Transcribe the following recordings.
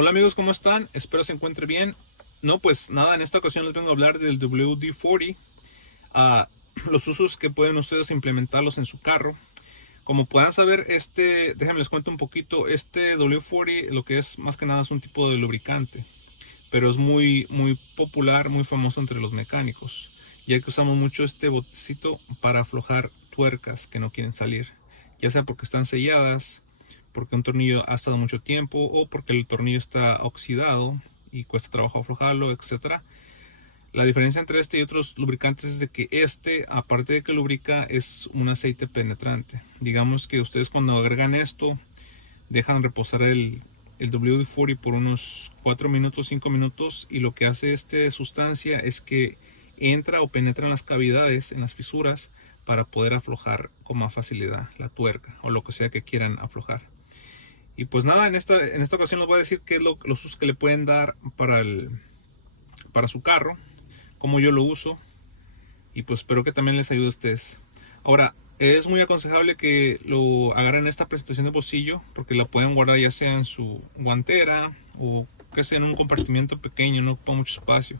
Hola amigos, ¿cómo están? Espero se encuentre bien. No, pues nada, en esta ocasión les vengo a hablar del WD-40, los usos que pueden ustedes implementarlos en su carro. Como puedan saber, déjenme les cuento un poquito, este W40 lo que es más que nada es un tipo de lubricante, pero es muy popular, muy famoso entre los mecánicos, ya que usamos mucho este botecito para aflojar tuercas que no quieren salir, ya sea porque están selladas, porque un tornillo ha estado mucho tiempo o porque el tornillo está oxidado y cuesta trabajo aflojarlo, etcétera. La diferencia entre este y otros lubricantes es de que aparte de que lubrica, es un aceite penetrante. Digamos que ustedes cuando agregan esto, dejan reposar el WD-40 por unos 4 minutos, 5 minutos, y lo que hace esta sustancia es que entra o penetra en las cavidades, en las fisuras, para poder aflojar con más facilidad la tuerca o lo que sea que quieran aflojar. Y pues nada, en esta ocasión les voy a decir qué es los usos que le pueden dar para su carro, cómo yo lo uso, y pues espero que también les ayude a ustedes. Ahora, es muy aconsejable que lo agarren esta presentación de bolsillo, porque la pueden guardar ya sea en su guantera o que sea en un compartimiento pequeño, no ocupa mucho espacio.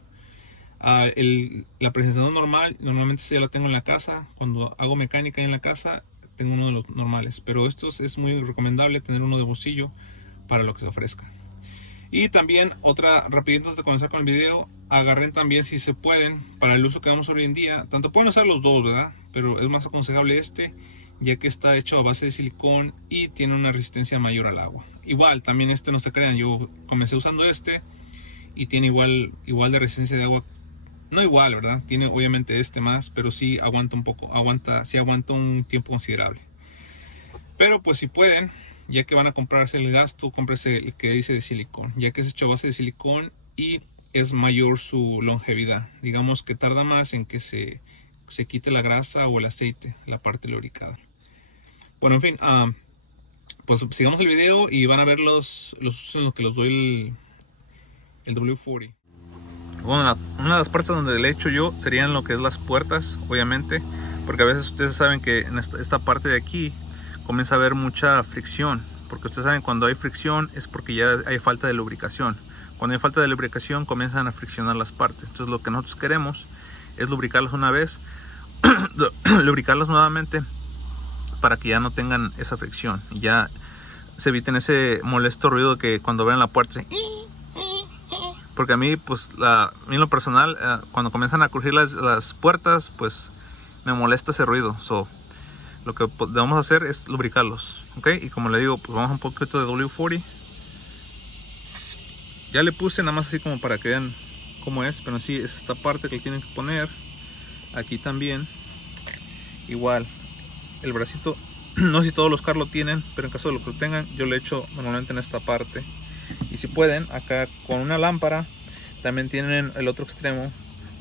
La presentación normal, normalmente si ya la tengo en la casa, cuando hago mecánica en la casa, tengo uno de los normales, pero estos es muy recomendable tener uno de bolsillo para lo que se ofrezca. Y también otra, rapidito antes de comenzar con el video, agarren también si se pueden, para el uso que vamos hoy en día, tanto pueden usar los dos, ¿verdad? Pero es más aconsejable ya que está hecho a base de silicón y tiene una resistencia mayor al agua. Igual, también no se crean, yo comencé usando y tiene igual de resistencia de agua. No igual, ¿verdad? Tiene obviamente más, pero sí aguanta un poco, sí aguanta un tiempo considerable. Pero pues si pueden, ya que van a comprarse el gasto, cómprese el que dice de silicón, ya que es hecho a base de silicón y es mayor su longevidad. Digamos que tarda más en que se quite la grasa o el aceite, la parte lubricada. Bueno, en fin, pues sigamos el video y van a ver los usos en los que los doy el W40. Bueno, una de las partes donde le echo yo serían lo que es las puertas, obviamente, porque a veces ustedes saben que en esta parte de aquí comienza a haber mucha fricción, porque ustedes saben cuando hay fricción es porque ya hay falta de lubricación. Cuando hay falta de lubricación comienzan a friccionar las partes. Entonces lo que nosotros queremos es lubricarlas una vez, lubricarlas nuevamente para que ya no tengan esa fricción y ya se eviten ese molesto ruido que cuando ven la puerta porque a mí, pues, en lo personal, cuando comienzan a crujir las puertas, pues, me molesta ese ruido. Lo que debemos hacer es lubricarlos, ¿ok? Y como le digo, pues vamos a un poquito de W40. Ya le puse nada más así como para que vean cómo es, pero sí, es esta parte que le tienen que poner. Aquí también. Igual, el bracito, no sé si todos los carros lo tienen, pero en caso de lo que lo tengan, yo le echo normalmente en esta parte. Y si pueden, acá con una lámpara también tienen el otro extremo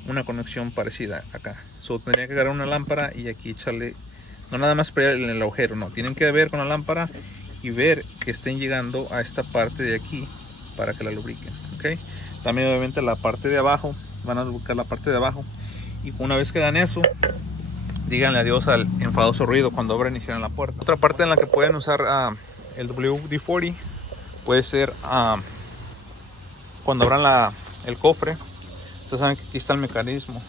una conexión parecida acá. Tendría que agarrar una lámpara y aquí echarle, no nada más para en el agujero, no, tienen que ver con la lámpara y ver que estén llegando a esta parte de aquí para que la lubriquen, ¿ok? También obviamente la parte de abajo, van a lubricar la parte de abajo, y una vez que hagan eso, díganle adiós al enfadoso ruido cuando abran y cierren la puerta. Otra parte en la que pueden usar el WD-40 puede ser cuando abran el cofre. Ustedes saben que aquí está el mecanismo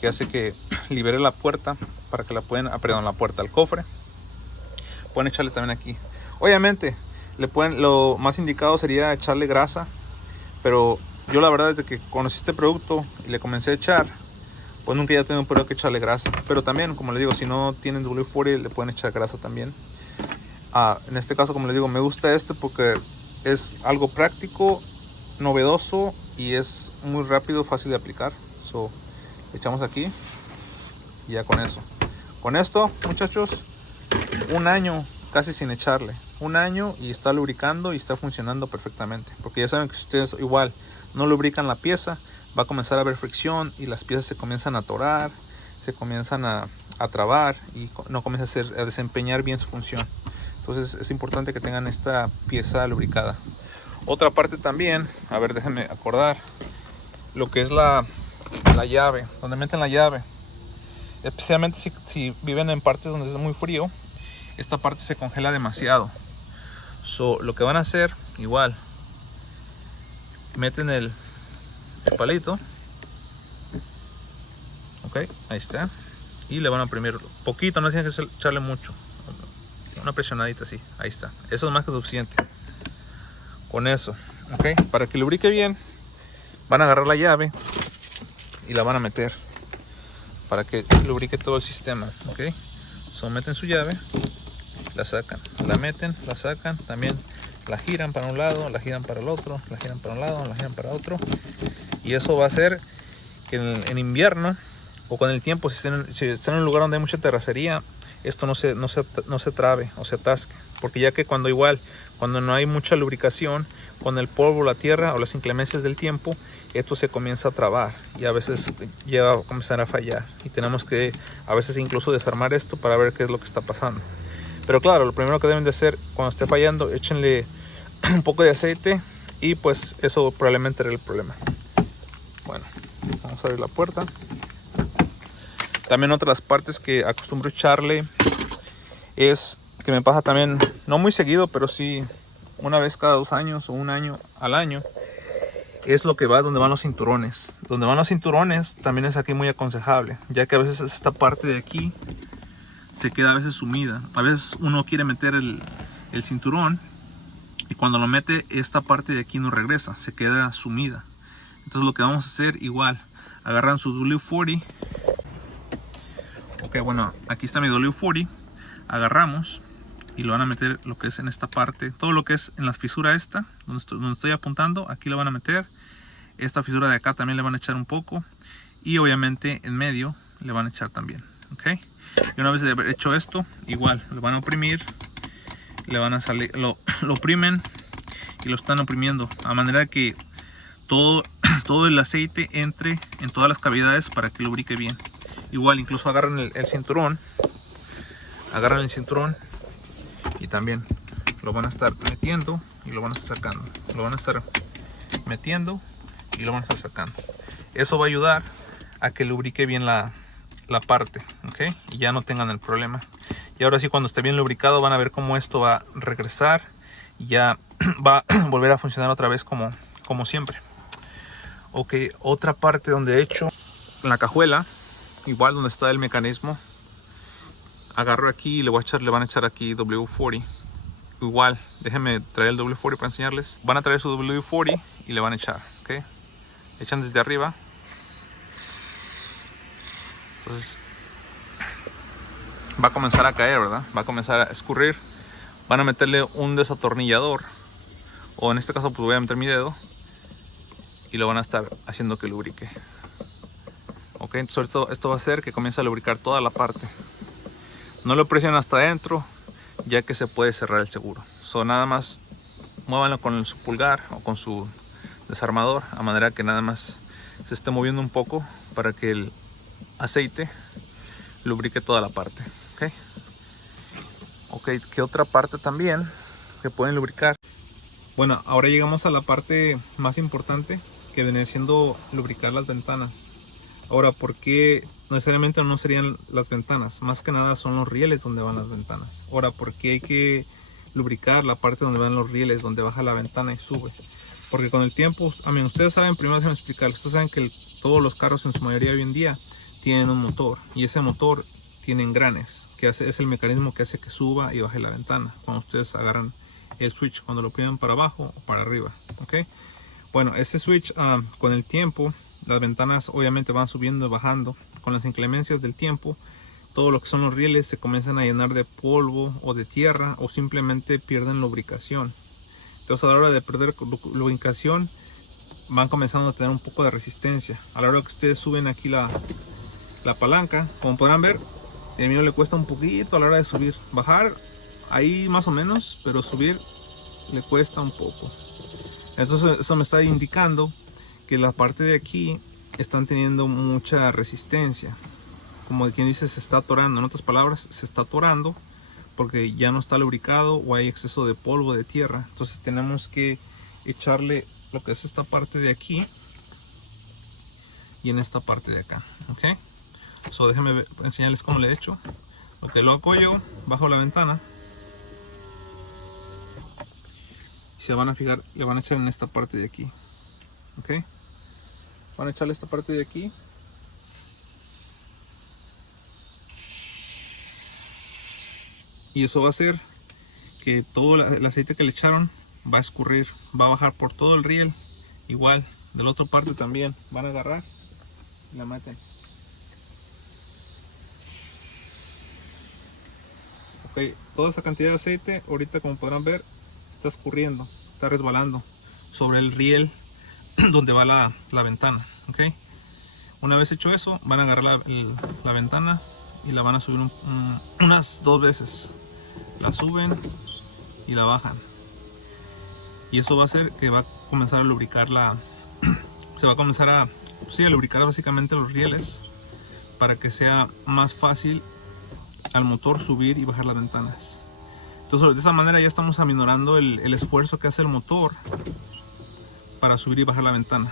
que hace que libere la puerta para que la puerta al cofre. Pueden echarle también aquí. Obviamente lo más indicado sería echarle grasa, pero yo la verdad desde que conocí este producto y le comencé a echar, pues nunca ya he tenido un periodo que echarle grasa. Pero también, como les digo, si no tienen W40 le pueden echar grasa también. En este caso, como les digo, me gusta porque es algo práctico, novedoso y es muy rápido, fácil de aplicar. Le echamos aquí y ya con eso. Con esto, muchachos, un año casi sin echarle. Un año y está lubricando y está funcionando perfectamente. Porque ya saben que si ustedes igual no lubrican la pieza, va a comenzar a haber fricción y las piezas se comienzan a atorar, se comienzan a trabar y no comienza a desempeñar bien su función. Entonces es importante que tengan esta pieza lubricada. Otra parte también, a ver, déjenme acordar, lo que es la llave, donde meten la llave. Especialmente si viven en partes donde es muy frío, esta parte se congela demasiado. Lo que van a hacer, igual, meten el palito. Ok, ahí está. Y le van a oprimir poquito, no tienen que echarle mucho. Una presionadita así, ahí está. Eso es más que suficiente. Con eso, ok, para que lubrique bien, van a agarrar la llave y la van a meter para que lubrique todo el sistema, ok. Meten su llave, la sacan, la meten, la sacan, también la giran para un lado, la giran para el otro, la giran para un lado, la giran para otro. Y eso va a hacer que en invierno o con el tiempo, si están en un lugar donde hay mucha terracería, esto no se trabe o se atasque, porque ya que cuando no hay mucha lubricación, con el polvo, la tierra o las inclemencias del tiempo, esto se comienza a trabar y a veces llega a comenzar a fallar, y tenemos que a veces incluso desarmar esto para ver qué es lo que está pasando. Pero claro, lo primero que deben de hacer cuando esté fallando, échenle un poco de aceite y pues eso probablemente era el problema. Bueno, vamos a abrir la puerta. También otras partes que acostumbro echarle es que me pasa también, no muy seguido, pero sí una vez cada 2 años o un año al año, es lo que va donde van los cinturones. Donde van los cinturones también es aquí muy aconsejable, ya que a veces esta parte de aquí se queda a veces sumida. A veces uno quiere meter el cinturón y cuando lo mete esta parte de aquí no regresa, se queda sumida. Entonces lo que vamos a hacer igual, agarran su W40. Ok, bueno, aquí está mi W40. Agarramos y lo van a meter lo que es en esta parte, todo lo que es en la fisura esta, donde estoy apuntando, aquí lo van a meter. Esta fisura de acá también le van a echar un poco, y obviamente en medio le van a echar también, ok. Y una vez de haber hecho esto, igual lo van a oprimir, le van a salir, lo oprimen y lo están oprimiendo a manera que todo el aceite entre en todas las cavidades para que lubrique bien. Igual incluso agarran el cinturón, y también lo van a estar metiendo y lo van a estar sacando, lo van a estar metiendo y lo van a estar sacando. Eso va a ayudar a que lubrique bien la parte, ok, y ya no tengan el problema. Y ahora sí, cuando esté bien lubricado, van a ver cómo esto va a regresar y ya va a volver a funcionar otra vez como siempre. Ok, otra parte donde he hecho en la cajuela, igual donde está el mecanismo, agarro aquí y le van a echar aquí W40. Igual, déjenme traer el W40 para enseñarles. Van a traer su W40 y le van a echar, ok. Echan desde arriba. Entonces va a comenzar a caer, ¿verdad? Va a comenzar a escurrir. Van a meterle un desatornillador, o en este caso pues voy a meter mi dedo, y lo van a estar haciendo que lubrique. Ok, entonces esto va a hacer que comience a lubricar toda la parte. No lo presionen hasta adentro, ya que se puede cerrar el seguro. Nada más muévanlo con su pulgar o con su desarmador, a manera que nada más se esté moviendo un poco para que el aceite lubrique toda la parte. Ok, ¿qué otra parte también que pueden lubricar? Bueno, ahora llegamos a la parte más importante, que viene siendo lubricar las ventanas. Ahora, ¿por qué necesariamente no serían las ventanas? Más que nada son los rieles donde van las ventanas. Ahora, ¿por qué hay que lubricar la parte donde van los rieles, donde baja la ventana y sube? Porque con el tiempo, ustedes saben, primero déjenme explicar, ustedes saben que todos los carros en su mayoría hoy en día tienen un motor, y ese motor tiene engranes, que es el mecanismo que hace que suba y baje la ventana cuando ustedes agarran el switch, cuando lo oprimen para abajo o para arriba, ok. Bueno, ese switch con el tiempo, las ventanas obviamente van subiendo y bajando. Con las inclemencias del tiempo, todo lo que son los rieles se comienzan a llenar de polvo o de tierra, o simplemente pierden lubricación. Entonces, a la hora de perder lubricación, van comenzando a tener un poco de resistencia. A la hora que ustedes suben aquí la palanca, como podrán ver, el mío le cuesta un poquito a la hora de subir. Bajar ahí más o menos, pero subir le cuesta un poco. Entonces eso me está indicando que la parte de aquí están teniendo mucha resistencia, como quien dice, se está atorando. En otras palabras, se está atorando porque ya no está lubricado o hay exceso de polvo, de tierra. Entonces tenemos que echarle lo que es esta parte de aquí y en esta parte de acá, ok. Déjenme enseñarles cómo le he hecho. Ok, lo apoyo bajo la ventana. Se van a fijar, le van a echar en esta parte de aquí, Ok, van a echarle esta parte de aquí. Y eso va a hacer que todo el aceite que le echaron va a escurrir, va a bajar por todo el riel. Igual de la otra parte también van a agarrar y la meten. Ok, toda esa cantidad de aceite ahorita, como podrán ver, está escurriendo, está resbalando sobre el riel donde va la ventana. Ok, una vez hecho eso, van a agarrar la ventana y la van a subir unas 2 veces. La suben y la bajan, y eso va a hacer que va a comenzar a lubricar se va a comenzar a lubricar básicamente los rieles, para que sea más fácil al motor subir y bajar las ventanas. Entonces de esta manera ya estamos aminorando el esfuerzo que hace el motor para subir y bajar la ventana,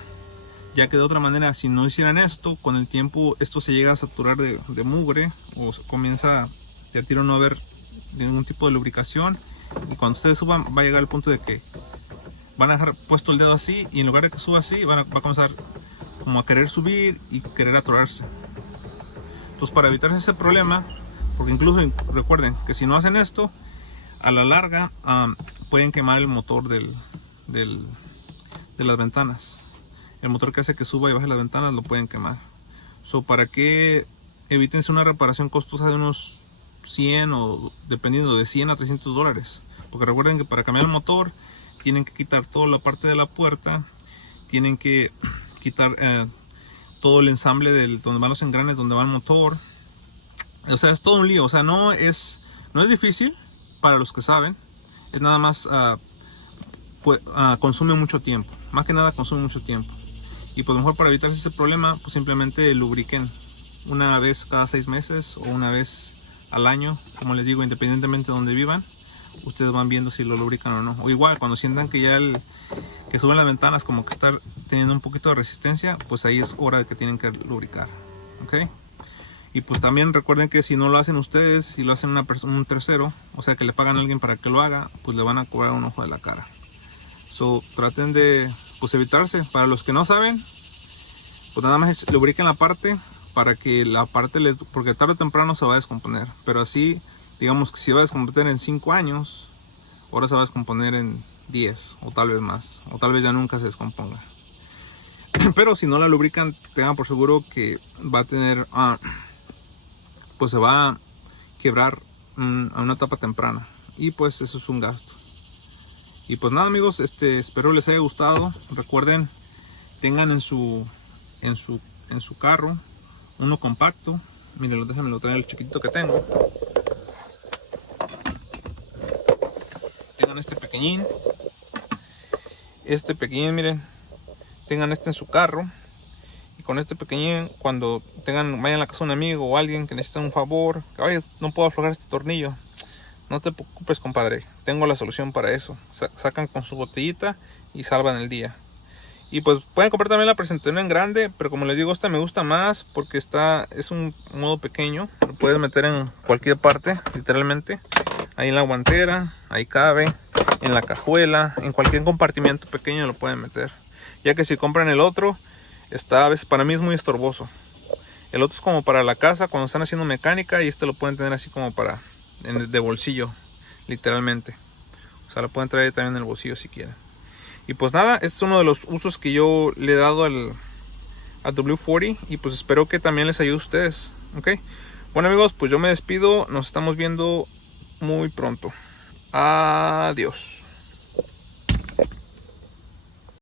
ya que de otra manera, si no hicieran esto, con el tiempo esto se llega a saturar de mugre, o comienza de a tiro no haber ningún tipo de lubricación, y cuando ustedes suban va a llegar el punto de que van a dejar puesto el dedo así, y en lugar de que suba así va a comenzar como a querer subir y querer atorarse. Entonces, para evitar ese problema, porque incluso recuerden que si no hacen esto, a la larga pueden quemar el motor de las ventanas. El motor que hace que suba y baje las ventanas lo pueden quemar. Para que evítense una reparación costosa de unos 100 o dependiendo de 100 a 300 dólares. Porque recuerden que para cambiar el motor tienen que quitar toda la parte de la puerta, tienen que quitar todo el ensamble donde van los engranes, donde va el motor. O sea, es todo un lío. O sea, no es difícil para los que saben. Es nada más consume mucho tiempo. Más que nada consume mucho tiempo. Y pues mejor, para evitarse ese problema, pues simplemente lubriquen una vez cada 6 meses o una vez al año. Como les digo, independientemente de donde vivan, ustedes van viendo si lo lubrican o no. O igual, cuando sientan que ya que suben las ventanas como que están teniendo un poquito de resistencia, pues ahí es hora de que tienen que lubricar. Ok. Y pues también recuerden que si no lo hacen ustedes, si lo hacen un tercero, o sea que le pagan a alguien para que lo haga, pues le van a cobrar un ojo de la cara. Traten de pues evitarse. Para los que no saben, pues nada más lubriquen la parte, para que la parte porque tarde o temprano se va a descomponer. Pero así, digamos que si va a descomponer en 5 años, ahora se va a descomponer en 10 o tal vez más, o tal vez ya nunca se descomponga. Pero si no la lubrican, tengan por seguro que va a tener pues se va a quebrar a una etapa temprana, y pues eso es un gasto. Y pues nada, amigos, espero les haya gustado. Recuerden, tengan en su carro uno compacto. Miren, déjenme traer el chiquitito que tengo. Tengan este pequeñín, miren, tengan en su carro. Y con este pequeñín, cuando vayan a la casa de un amigo o alguien que necesite un favor, que oye, no puedo aflojar este tornillo, no te preocupes, compadre, tengo la solución para eso. Sacan con su botellita y salvan el día. Y pues pueden comprar también la presentación en grande, pero como les digo, esta me gusta más porque es un modo pequeño. Lo puedes meter en cualquier parte, literalmente. Ahí en la guantera, ahí cabe, en la cajuela, en cualquier compartimiento pequeño lo pueden meter. Ya que si compran el otro, a veces para mí es muy estorboso. El otro es como para la casa cuando están haciendo mecánica, y lo pueden tener así como de bolsillo, literalmente. O sea, lo pueden traer también en el bolsillo si quieren. Y pues nada, este es uno de los usos que yo le he dado al W40, y pues espero que también les ayude a ustedes. Ok, bueno amigos, pues yo me despido, nos estamos viendo muy pronto. Adiós.